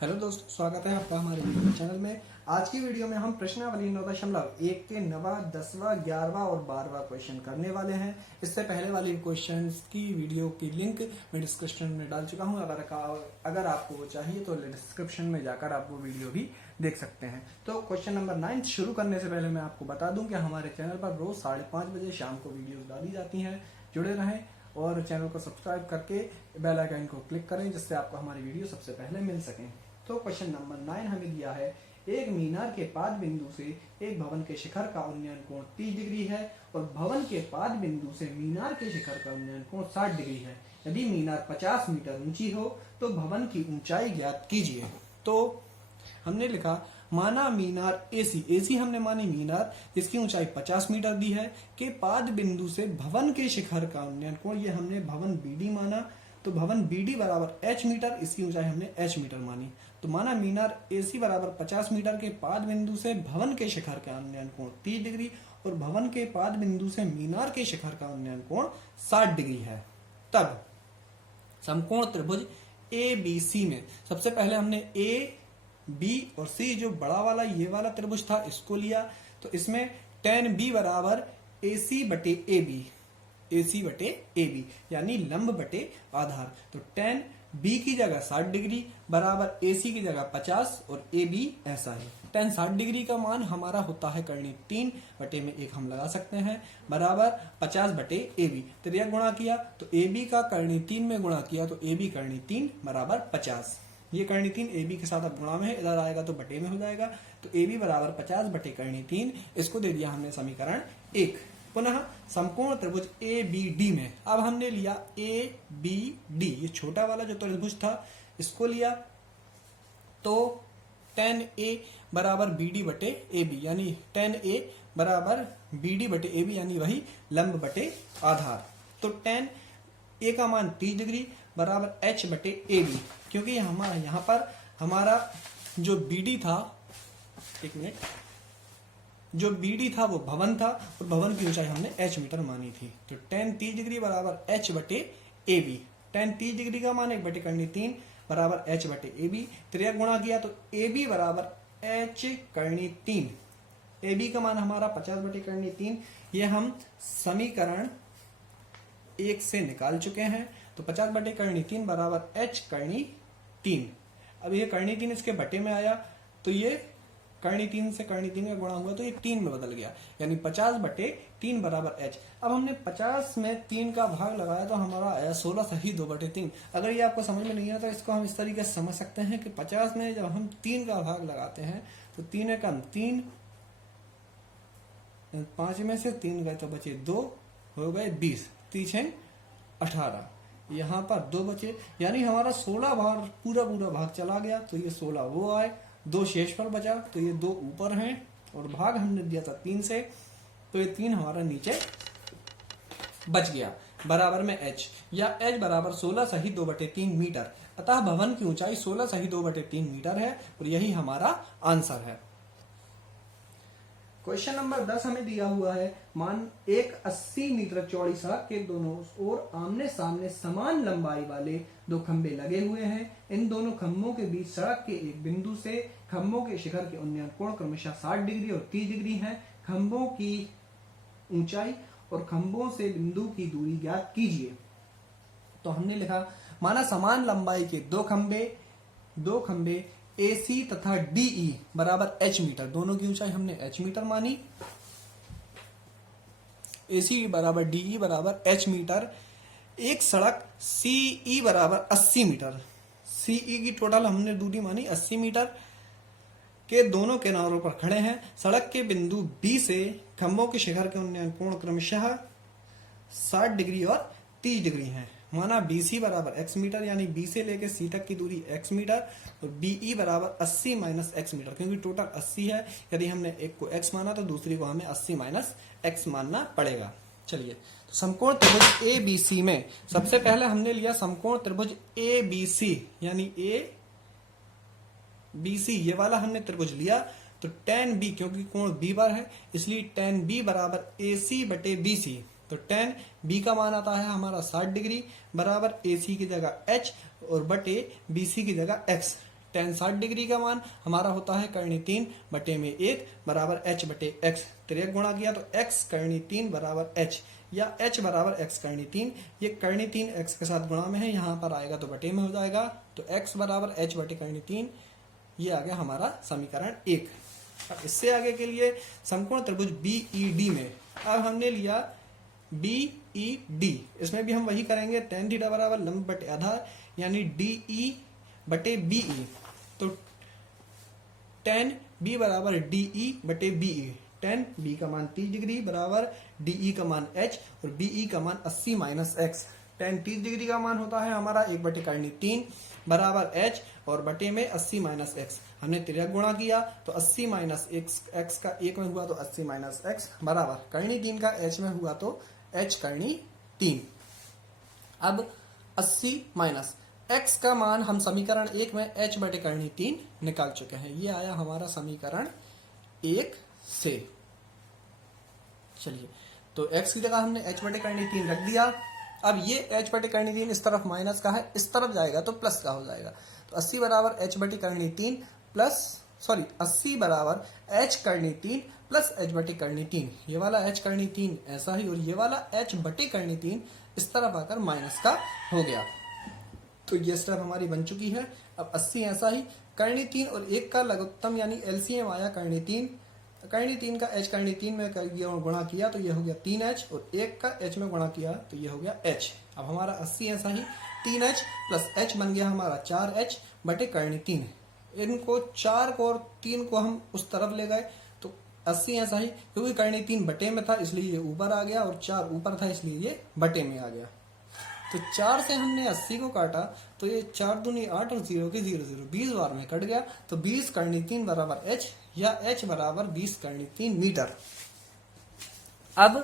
Hello दोस्तों, स्वागत है आपका हमारे यूट्यूब चैनल में। आज की वीडियो में हम प्रश्नावली 9.1 के 9वां, 10वां, 11वां और 12वां क्वेश्चन करने वाले हैं। इससे पहले वाली क्वेश्चंस की वीडियो की लिंक मैं डिस्क्रिप्शन में डाल चुका हूं। अगर आपको वो चाहिए तो डिस्क्रिप्शन में जाकर आप वो वीडियो भी देख सकते हैं। तो क्वेश्चन नंबर 9 शुरू करने से पहले मैं आपको बता दूं कि हमारे चैनल पर रोज 5:30 बजे शाम को वीडियो डाली जाती हैं। जुड़े रहें और चैनल को सब्सक्राइब करके बेल आइकन को क्लिक करें, जिससे आपको हमारी वीडियो सबसे पहले मिल सके। तो क्वेश्चन नंबर 9 हमें दिया है, एक मीनार के पाद बिंदु से एक भवन के शिखर का उन्नयन कोण 30 डिग्री है और भवन के पाद बिंदु से मीनार के शिखर का उन्नयन कोण 60 डिग्री है। यदि मीनार 50 मीटर ऊंची हो तो भवन की ऊंचाई ज्ञात कीजिए। तो हमने लिखा, माना मीनार एसी हमने मानी मीनार जिसकी ऊंचाई 50 मीटर दी है के पाद बिंदु से भवन के शिखर का उन्नयन कोण, ये हमने भवन बीडी माना, तो भवन बीडी बराबर एच मीटर, इसकी ऊंचाई हमने एच मीटर मानी। तो माना मीनार एसी बराबर 50 मीटर के पाद बिंदु से भवन के शिखर का उन्नयन कोण 30 डिग्री और भवन के पाद बिंदु से मीनार के शिखर का उन्नयन कोण 60 डिग्री है। तब समकोण त्रिभुज ए बी सी में सबसे पहले हमने ए बी और सी, जो बड़ा वाला ये वाला त्रिभुज था, इसको लिया। तो इसमें tan b बराबर AC बटे AB, AC बटे AB यानी लंब बटे आधार। तो tan B की जगह 60 डिग्री बराबर AC की जगह 50 और AB ऐसा है। tan 60 डिग्री का मान हमारा होता है करनी 3 बटे में 1 हम लगा सकते हैं बराबर 50 बटे AB। त्रिज्या गुणा किया तो AB का करनी 3 में गुणा किया तो AB करनी 3 बराबर 50। ये करनी 3 AB के साथ अब गुणा में है, इधर आएगा तो बटे में हो जाएगा। तो AB बराबर 50 बटे करनी 3, इसको दे दिया हमने समीकरण 1। पुनः समकोण त्रिभुज ABD में अब हमने लिया ABD, ये छोटा वाला जो त्रिभुज था इसको लिया। तो tan A बराबर BD बटे AB यानी tan A बराबर BD बटे AB यानी वही लंब बटे आधार। तो tan A का मान 30 डिग्री बराबर H बटे AB, क्योंकि हमारा यहाँ पर हमारा जो BD था, एक मिनट, जो BD था वो भवन था और भवन की ऊंचाई हमने H मीटर मानी थी। तो tan 30 डिग्री बराबर H बटे AB। tan 30 डिग्री का मान 1 बटे करनी 3 बराबर H बटे AB। त्रिज्या गुणा किया तो AB बराबर H करनी 3। AB का मान हमारा 50 बटे करनी 3, ये हम समीकरण 1 से निकाल चुके हैं। तो 50 बटे करनी 3 बराबर H करनी 3। अब ये करनी 3 इसके बटे में आया तो ये करनी 3 से करनी 3 का गुणा हुआ तो ये 3 में बदल गया, यानी 50 बटे 3 बराबर H। अब हमने 50 में 3 का भाग लगाया तो हमारा आया 16 सही 2 बटे 3। अगर ये आपको समझ में नहीं आता तो इसको हम इस तरीके से समझ सकते हैं कि 50 में जब हम 3 का भाग लगाते हैं तो 3 एकम 3, 5 में से 3 गए तो बचे 2, हो गए 20, 3 18, यहाँ पर 2 बचे, यानी हमारा 16 भाग पूरा भाग चला गया। तो ये 16 वो आए, 2 शेष पर बचा, तो ये 2 ऊपर हैं और भाग हमने दिया था 3 से, तो ये 3 हमारा नीचे बच गया बराबर में H, या H बराबर 16 सही 2 बटे 3 मीटर। अतः भवन की ऊंचाई 16 सही 2 बटे 3 मीटर है और यही हमारा आंसर है। क्वेश्चन नंबर 10 हमें दिया हुआ है, मान एक 80 मीटर चौड़ी सड़क के दोनों ओर आमने सामने समान लंबाई वाले 2 खंबे लगे हुए हैं। इन दोनों खंभों के बीच सड़क के एक बिंदु से खंभों के शिखर के उन्नयन कोण क्रमशः 60 डिग्री और 30 डिग्री हैं। खंभों की ऊंचाई और खंभों से बिंदु की दूरी ज्ञात कीजिए। तो हमने लिखा, माना समान लंबाई के 2 खंबे AC तथा DE बराबर H मीटर, दोनों की ऊंचाई हमने H मीटर मानी। AC बराबर DE बराबर H मीटर। एक सड़क CE बराबर 80 मीटर, CE की टोटल हमने दूरी मानी 80 मीटर के दोनों किनारों पर खड़े हैं। सड़क के बिंदु B से खंभों के शिखर के उन्नयन कोण क्रमशः 60 डिग्री और 30 डिग्री हैं। माना BC बराबर x मीटर, यानी B से लेकर C तक की दूरी x मीटर और BE बराबर 80 माइनस x मीटर, क्योंकि टोटल 80 है। यदि हमने एक को x माना तो दूसरी को हमें 80 माइनस x मानना पड़ेगा। चलिए, तो समकोण त्रिभुज ABC में सबसे पहले हमने लिया समकोण त्रिभुज ABC, यानी ABC ये वाला हमने त्रिभुज लिया। तो tan B, क्योंकि कोण B पर है इसलिए tan B बराबर AC बटे BC। तो tan B का मान आता है हमारा 60 डिग्री बराबर AC की जगह H और बटे BC की जगह X। tan 60 डिग्री का मान हमारा होता है करनी 3 बटे में 1 बराबर h बटे x। तिर्यक गुणा किया तो x करनी 3 बराबर h या h बराबर x करनी 3। ये करनी 3 x के साथ गुणा में है, यहाँ पर आएगा तो बटे में हो जाएगा, तो x बराबर h बटे करनी 3। ये आ गया हमारा समीकरण 1। अब इससे आगे के लिए समकोण त्रिभुज BED में अब हमने लिया BED, इसमें भी हम वही करेंगे, tan थीटा बराबर लंब बटे आधार यानी DE बटे BE। तो tan B बराबर DE बटे BE। tan B का मान 30 डिग्री बराबर DE का मान h और BE का मान 80 माइनस x। tan 30 डिग्री का मान होता है हमारा 1 बटे करनी 3 बराबर h और बटे में 80 माइनस x। हमने तिर्यक गुणा किया तो 80 माइनस x का 1 में हुआ तो 80 माइनस x बराबर करनी 3 का h में हुआ तो h करनी 3। अब 80 माइनस x का मान हम समीकरण 1 में h बटे करनी 3 निकाल चुके हैं। ये आया हमारा समीकरण 1 से। चलिए, तो x की जगह हमने h बटे करनी 3 रख दिया। अब ये h बटे करनी 3 इस तरफ माइनस का है, इस तरफ जाएगा तो प्लस का हो जाएगा। तो 80 बराबर h बटे करनी 3 प्लस 80 बराबर h करनी 3 प्लस h बटे करनी 3। ये वाला h करनी 3 ऐसा ही और ये वाला h बटे करनी 3 इस तरफ आकर माइनस का हो गया। तो ये स्टेप हमारी बन चुकी है। अब 80 ऐसा ही करनी 3 और 1 का लघुत्तम यानी LCM आया करनी 3। करनी 3 का h करनी 3 में गुणा किया तो ये हो गया 3h और 1 का h में गुणा किया तो ये हो गया h। अब हमारा 80 ऐसा ही 3h प्लस h बन गया हमारा 4h बटे करनी 3। इनको 4 को और 3 को हम उस तरफ ले गए तो 80 ऐसा ही, क्योंकि करनी 3 बटे में था इसलिए ये ऊपर आ गया और 4 ऊपर था इसलिए ये बटे में आ गया। तो 4 से हमने 80 को काटा तो ये 4 दूनी 8 और 0 की 0 0 20 बार में कट गया। तो 20 करनी 3 बराबर h या h बराबर 20 करनी 3 मीटर। अब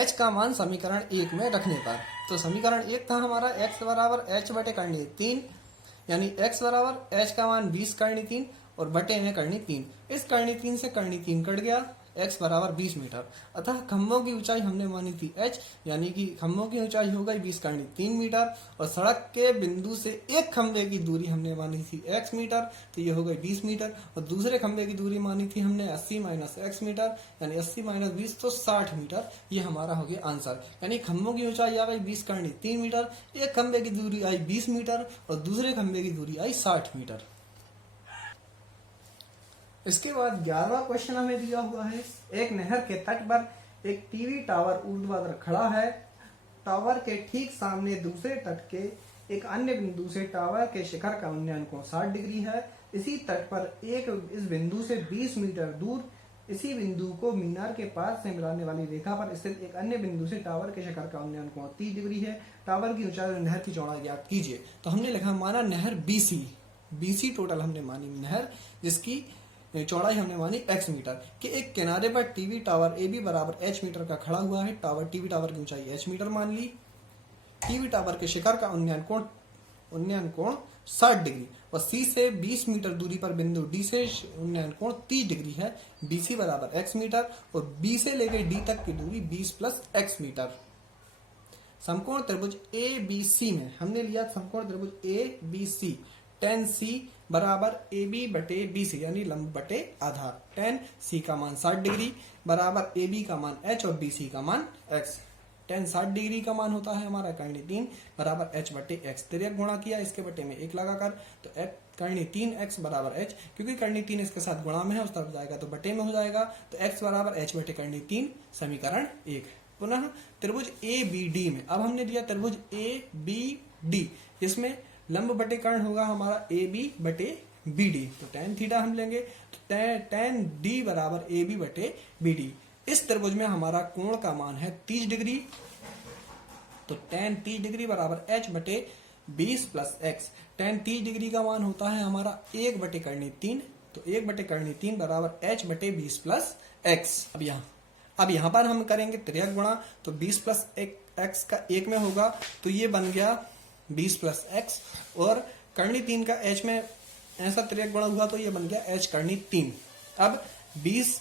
h का मान समीकरण 1 में रखने पर, तो समीकरण 1 था हमारा x बराबर h बटे करनी 3 यानी x बराबर h का मान 20 करनी 3 और बटे में करनी 3। इस करनी 3 से करनी 3 कट गया, x बराबर 20 मीटर। अतः खंभों की ऊंचाई हमने मानी थी h यानी कि खंभों की ऊंचाई हो गई 20 करनी 3 मीटर और सड़क के बिंदु से एक खंभे की दूरी हमने मानी थी x मीटर तो ये हो गई 20 मीटर और दूसरे खंभे की दूरी मानी थी हमने 80 माइनस x मीटर यानी 80 माइनस 20 तो 60 मीटर। ये हमारा हो गया आंसर, यानी खंभों की ऊंचाई आ गई 20 करनी 3 मीटर, एक खंभे की दूरी आई 20 मीटर और दूसरे खंभे की दूरी आई 60 मीटर। इसके बाद 11वां क्वेश्चन हमें दिया हुआ है, एक नहर के तट पर एक टीवी टावर ऊर्ध्वाधर खड़ा है। टावर के ठीक सामने दूसरे तट के एक अन्य बिंदु से टावर के शिखर का उन्नयन कोण 60 डिग्री है। इसी तट पर इस बिंदु से 20 मीटर दूर इसी बिंदु को मीनार के पास से मिलाने वाली रेखा पर स्थित एक अन्य बिंदु से टावर के शिखर का उन्नयन कोण 30 डिग्री है। टावर की ऊंचाई और नहर की चौड़ाई ज्ञात कीजिए। तो हमने लिखा माना नहर BC टोटल हमने मानी नहर, जिसकी चौड़ाई हमने मानी x मीटर के एक किनारे पर टीवी टावर AB बराबर h मीटर का खड़ा हुआ है। टीवी टावर की ऊंचाई h मीटर मान ली। टीवी टावर के शिखर का उन्नयन कोण 60 डिग्री और C से 20 मीटर दूरी पर बिंदु D से उन्नयन कोण 30 डिग्री है। BC बराबर x मीटर और B से लेकर D तक की दूरी 20 प्लस x मीटर। समकोण त्रिभुज ABC में हमने लिया समकोण त्रिभुज ABC tan C बराबर AB बटे BC यानी लंब बटे आधार। tan C का मान 60 डिग्री बराबर AB का मान h और BC का मान x। tan 60 डिग्री का मान होता है हमारा करनी 3 बराबर h बटे x। तिर्यक गुणा किया इसके बटे में 1 लगाकर तो करनी 3x बराबर h, क्योंकि करनी 3 इसके साथ गुणा में है उस तरफ जाएगा तो बटे में हो जाएगा। तो x बराबर h बटे करनी 3 समीकरण 1। पुनः त्रिभुज ABD में अब हमने दिया त्रिभुज ABD जिसमें लंब बटे कर्ण होगा हमारा AB बटे BD। तो tan थीटा हम लेंगे तो tan D बराबर AB बटे BD। इस त्रिभुज में हमारा कोण का मान है 30 डिग्री, तो tan 30 डिग्री बराबर h बटे 20 प्लस x। tan 30 डिग्री का मान होता है हमारा 1 बटे करनी 3, तो 1 बटे करनी 3 बराबर h बटे 20 प्लस x। अब यहाँ पर हम करेंगे त्रियक गुणा, तो 20 प्लस x का 1 में होगा तो ये बन गया 20 प्लस x और करनी 3 का h में ऐसा त्रियक गुणा हुआ तो ये बन गया h करनी 3। अब 20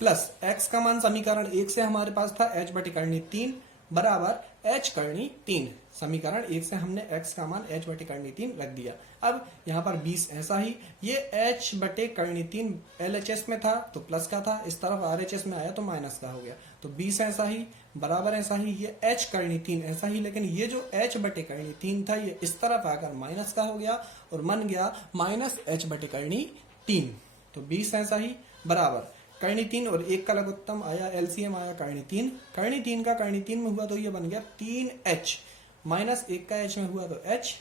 प्लस x का मान समीकरण 1 से हमारे पास था h बटे करनी 3 बराबर h करनी 3। समीकरण 1 से हमने x का मान h बटे करनी 3 रख दिया। अब यहाँ पर 20 ऐसा ही, ये h बटे करनी 3 LHS में था तो प्लस का था, इस तरफ RHS में आया तो माइनस का हो गया। तो 20 ऐसा ही बराबर ऐसा ही, ये h करनी 3 ऐसा ही, लेकिन ये जो h बटे करनी 3 था ये इस तरफ आकर माइनस का हो गया और बन गया माइनस h बटे करनी 3। तो 20 ऐसा ही बराबर करनी 3 और 1 का लघुत्तम आया, LCM आया करनी 3। करनी 3 का करनी 3 में हुआ तो ये बन गया 3h माइनस 1 का h में हुआ तो h।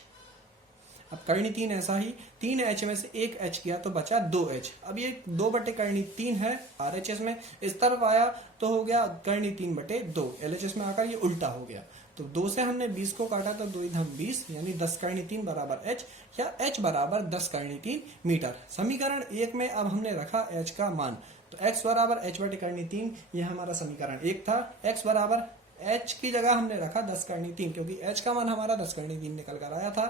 अब करनी 3 ऐसा ही, 3h में से 1h किया तो बचा 2h। अब ये 2 बटे करनी 3 है RHS में, इस तरफ आया तो हो गया करनी 3 बटे 2, LHS में आकर ये उल्टा हो गया। तो 2 से हमने 20 को काटा तो 2 इधम 20 यानी 10 करनी 3 बराबर h, या h बराबर 10 करनी 3 मीटर। समीकरण 1 में अब हमने रखा h का मान, तो x बराबर h बटे करनी 3, यह हमारा समीकरण 1 था। x बराबर h की जगह हमने रखा 10 करनी 3 क्योंकि h का मान हमारा 10 करनी 3 निकल कर आया था।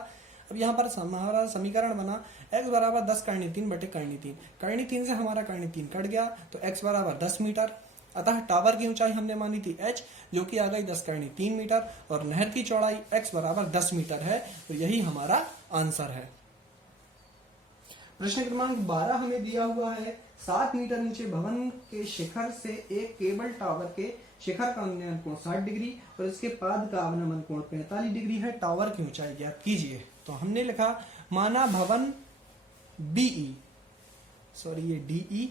अब यहाँ पर हमारा समीकरण बना x बराबर 10 करनी 3 बटे करनी 3। करनी 3 से हमारा करनी 3 कट गया तो x बराबर 10 मीटर। अतः टावर की ऊंचाई हमने मानी थी h, जो कि आ गई 10 करनी 3 मीटर, और नहर की चौड़ाई x बराबर 10 मीटर है। तो यही हमारा आंसर है। प्रश्न क्रमांक 12 हमें दिया हुआ है, 7 मीटर ऊंचे भवन के शिखर से एक केबल टावर के शिखर का उन्नयन कोण 60 डिग्री और इसके पाद का अवनमन कोण 45 डिग्री है। टावर की ऊंचाई ज्ञात कीजिए। तो हमने लिखा माना भवन BE, सॉरी ये DE,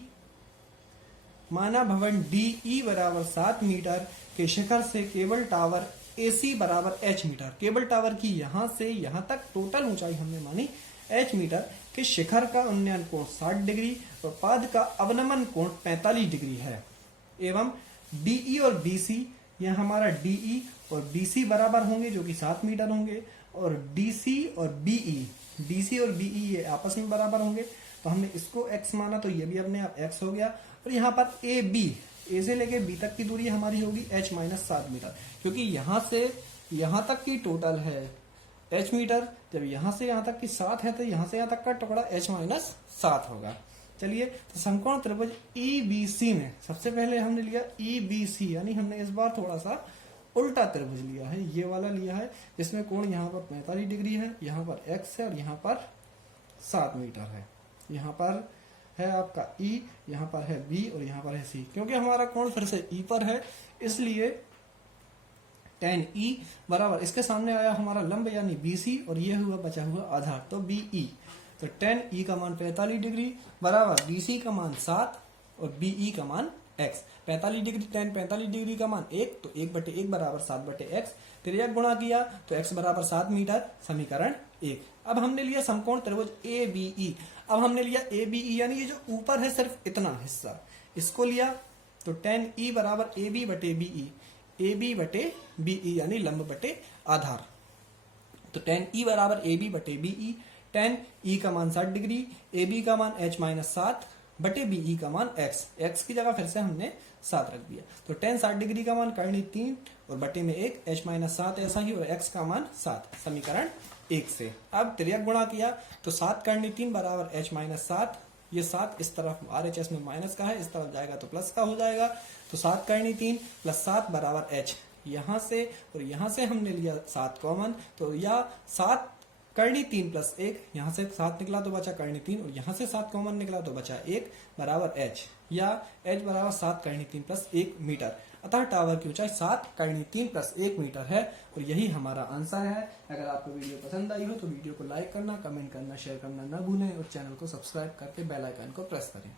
माना भवन DE बराबर 7 मीटर के शिखर से केबल टावर AC बराबर h मीटर। केबल टावर की यहां से यहां तक टोटल ऊंचाई हमने मानी h मीटर के शिखर का उन्नयन कोण 60 डिग्री और पाद का अवनमन कोण 45 डिग्री है। एवं DE और BC, यह हमारा DE और BC बराबर होंगे जो कि 7 मीटर होंगे, और DC और BE ये आपस में बराबर होंगे। तो हमने इसको x माना तो ये भी अपने आप x हो गया। और यहाँ पर A से लेके B तक की दूरी हमारी होगी h माइनस 7 मीटर, क्योंकि यहाँ से यहाँ तक की टोटल है h मीटर, जब यहाँ से यहाँ तक की 7 है तो यहाँ से यहाँ तक का टुकड़ा h माइनस 7 होगा। चलिए, तो समकोण त्रिभुज EBC में सबसे पहले हमने लिया EBC, यानी हमने इस बार थोड़ा सा उल्टा त्रिभुज लिया है, ये वाला लिया है, जिसमें कोण यहाँ पर 45 डिग्री है, यहाँ पर x है और यहाँ पर 7 मीटर है। यहाँ पर है आपका E, यहाँ पर है B और यहाँ पर है C। क्योंकि हमारा कोण फिर से E पर है, इसलिए tan E बराबर इसके सामने आया हमारा लंब यानी BC और ये हुआ बचा हुआ आधार तो BE। तो tan E का मान 45 डिग्री बराबर BC का मान 7 और BE का मान x। 45 डिग्री tan 45 डिग्री का मान 1, तो 1 बटे 1 बराबर 7 बटे x। तिर्यक गुणा किया तो x बराबर 7 मीटर, समीकरण 1। अब हमने लिया समकोण त्रिभुज ABE। अब हमने लिया ABE यानी ये जो ऊपर है सिर्फ इतना हिस्सा, इसको लिया तो tan E बराबर AB बटे BE, AB बटे BE यानी लंब बटे आधार। तो tan E बराबर AB बटे BE, tan E का मान 60 डिग्री, AB का मान h माइनस 7 बटे BE का मान x की जगह फिर से हमने 7 रख दिया। तो tan 60 डिग्री का मान करनी 3 और बटे में 1 h माइनस 7 ऐसा ही, और x का मान 7, समीकरण 1 से। अब तिर्यक गुणा किया तो 7 करनी 3 बराबर h माइनस 7, ये 7 इस तरफ RHS में माइनस का है, इस तरफ जाएगा तो प्लस का हो जाएगा। तो 7 करनी 3 प्लस 7 बराबर h, यहाँ से और यहाँ से हमने लिया 7 कॉमन, तो यह 7 करनी 3 प्लस 1, यहाँ से 7 निकला तो बचा करनी 3 और यहाँ से 7 कॉमन निकला तो बचा 1 बराबर h, या h बराबर 7 करनी 3 प्लस 1 मीटर। अतः टावर की ऊंचाई 7 करनी 3 प्लस 1 मीटर है और यही हमारा आंसर है। अगर आपको वीडियो पसंद आई हो तो वीडियो को लाइक करना, कमेंट करना, शेयर करना न भूलें और चैनल को सब्सक्राइब करके बेल आइकन को प्रेस करें।